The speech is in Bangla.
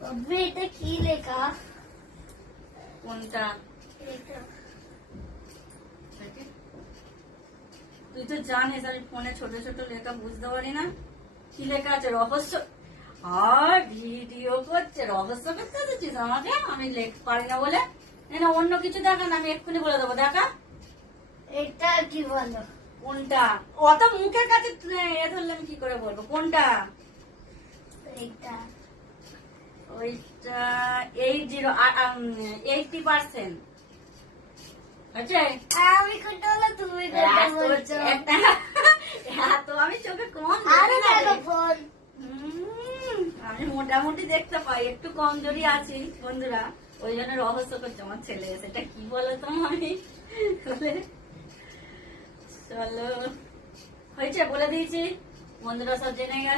এটা কি লেখা? কোনটা? তুই তো জানিস আমি ফোনে ছোট ছোট লেখা বুঝতে পারি না। কি লেখা আছে? রহস্য। আর ভিডিও করছে, রহস্য করতে এসেছিস আমাকে? আমি লিখতে পারি না বলে? না অন্য কিছু দেখা না, আমি এক্ষুনি বলে দেবো। দেখা এটা কি বলো? কোনটা? অত মুখের কাছে এ ধরলে আমি কি করে বলবো কোনটা? এটা ওইটা 80% আছে। আমি কোনটা বলো, তুমি কোনটা বলছো? তো আমি চোখে কম আরে দেখি না রে। দেখো ফোন। আমি মোটামুটি দেখতে পাই, একটু কমজোরি আছি বন্ধুরা, ওই জন্য রহস্য করছে আমার ছেলে। সেটা কি বলতো আমি বলে চলো হয়েছে বলে দিয়েছি, বন্ধুরা সব জেনে গেছে।